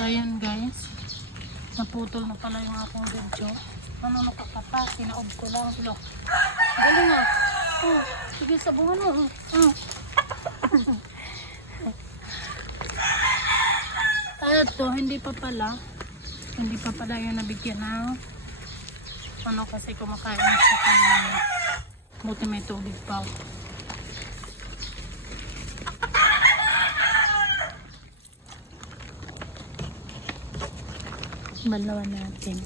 So ayan guys, naputol na pala yung aking video. Ano nakakapa, sinaob ko lang. Lo, galing nga. Oh, sige sabungan mo. Ito, hindi pa pala yung nabigyan ng ano kasi kumakain sa kanina. Buti may tubig pa. Balawan natin.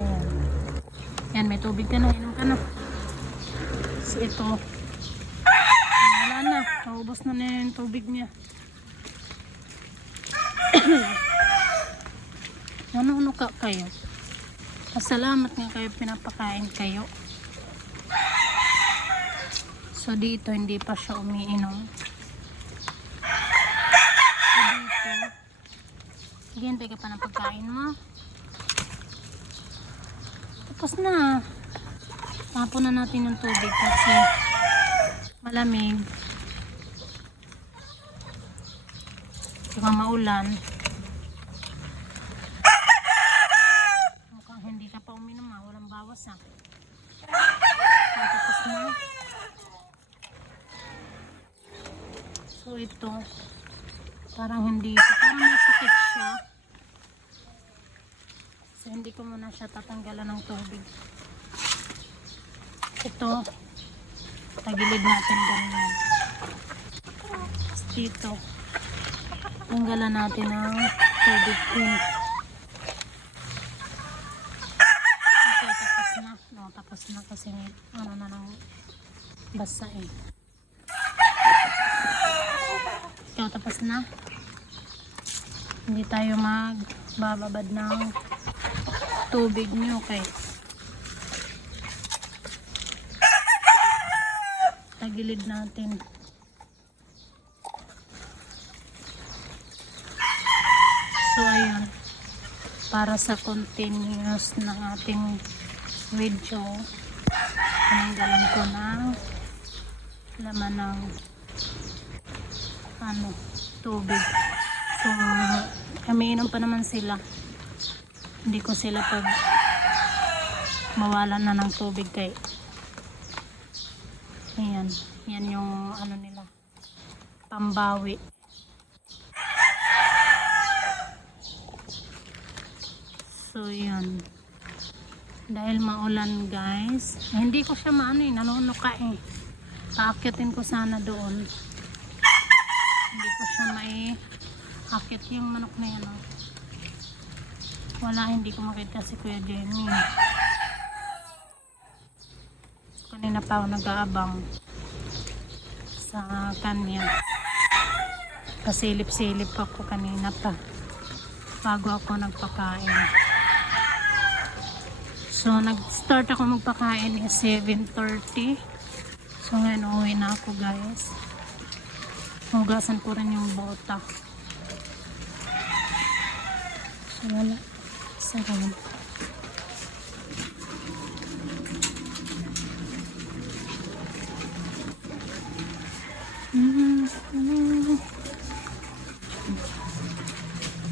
Ayan. Yan, may tubig ka na. Inom ka na. So ito. Wala na. Naubos na yung tubig niya. Ano ka kayo? Pasalamat nga kayo pinapakain kayo. So dito hindi pa siya umiinom. Hintay ka pa ng pagkain mo. Tapos na. Tapon na natin yung tubig kasi malamig. Saka maulan. Mukhang hindi ka pa uminom ha. Walang bawas ha. Tapos na. So ito. Parang may sakit siya. So hindi ko muna siya tatanggalan ng tubig. Ito, tagilid natin ganyan. Tapos dito, tanggalan natin ng tubig din. Okay, tapos na. No, tapos na kasi ano na ng basa eh. Ikaw, tapos na. Hindi tayo magbababad ng tubig nyo, okay? Tagilid natin. So ayun, para sa continuous ng ating video, tinanggalan ko ng laman ng tubig. So umiinom pa naman sila. Hindi ko sila pag mawalan na ng tubig kay ayan, yan yung ano nila, pambawi. So yun, dahil maulan guys, hindi ko siya nanunuka eh. Paakyatin ko sana doon. Hindi ko siya akyat yung manok na yan oh. Wala, hindi ko makita si Kuya Jenny. Kanina pa ako nag-aabang sa kanya. Pasilip-silip ako kanina pa bago ako nagpakain. So nag-start ako magpakain is 7:30. So ngayon uwi na ako guys. Hugasan ko rin yung bota. So wala. Sarap.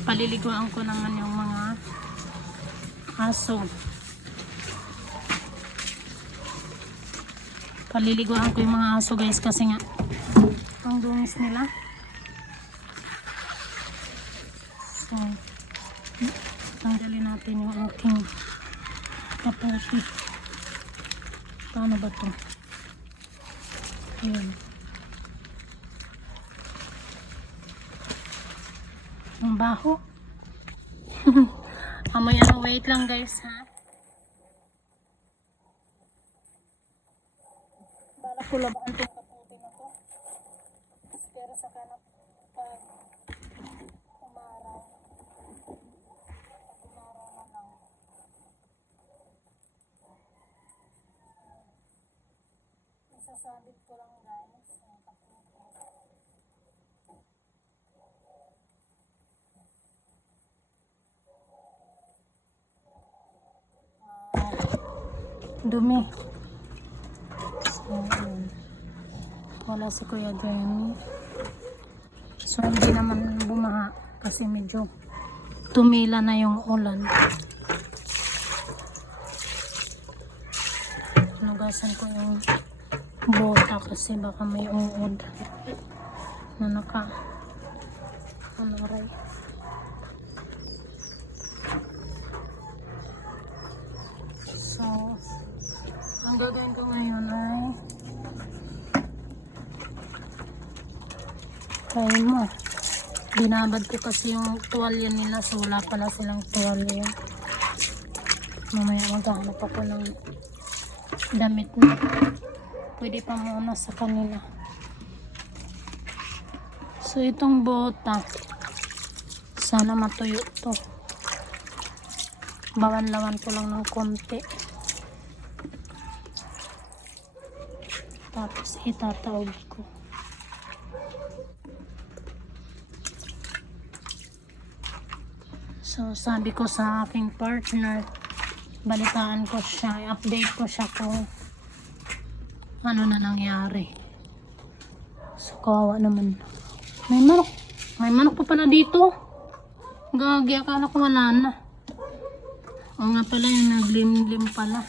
Paliliguan ko naman yung mga aso. Paliliguan ko yung mga aso guys kasi nga ang dungis nila. So tanggalin natin yung aking kapote. Paano ba to? Ayan. Ang baho. Amoy wait lang guys ha. Balak ko labaan itong kapote na to. Pero sa kanap pag umaraw. Isasabit ko lang guys ang kapote. Dumi. So, wala si Kuya Jenny. So hindi naman bumaha kasi medyo tumila na yung ulan. Nugasan ko yung bota kasi baka may uod na aray. So ang gagawin ko ngayon ay binabad ko kasi yung tuwalya nila, so wala pala silang tuwalya. Mamaya maghahanap ako ng damit na pwede pa muna sa kanila. So itong bota, sana matuyo to. Bawan-lawan ko lang ng konti, tapos itataob ko. So sabi ko sa aking partner, balitaan ko siya, i-update ko siya kung ano na nangyari. So kawawa naman. May manok pa pala dito. Gagi, akala ko wala na. O nga pala, yung naglimlim pala.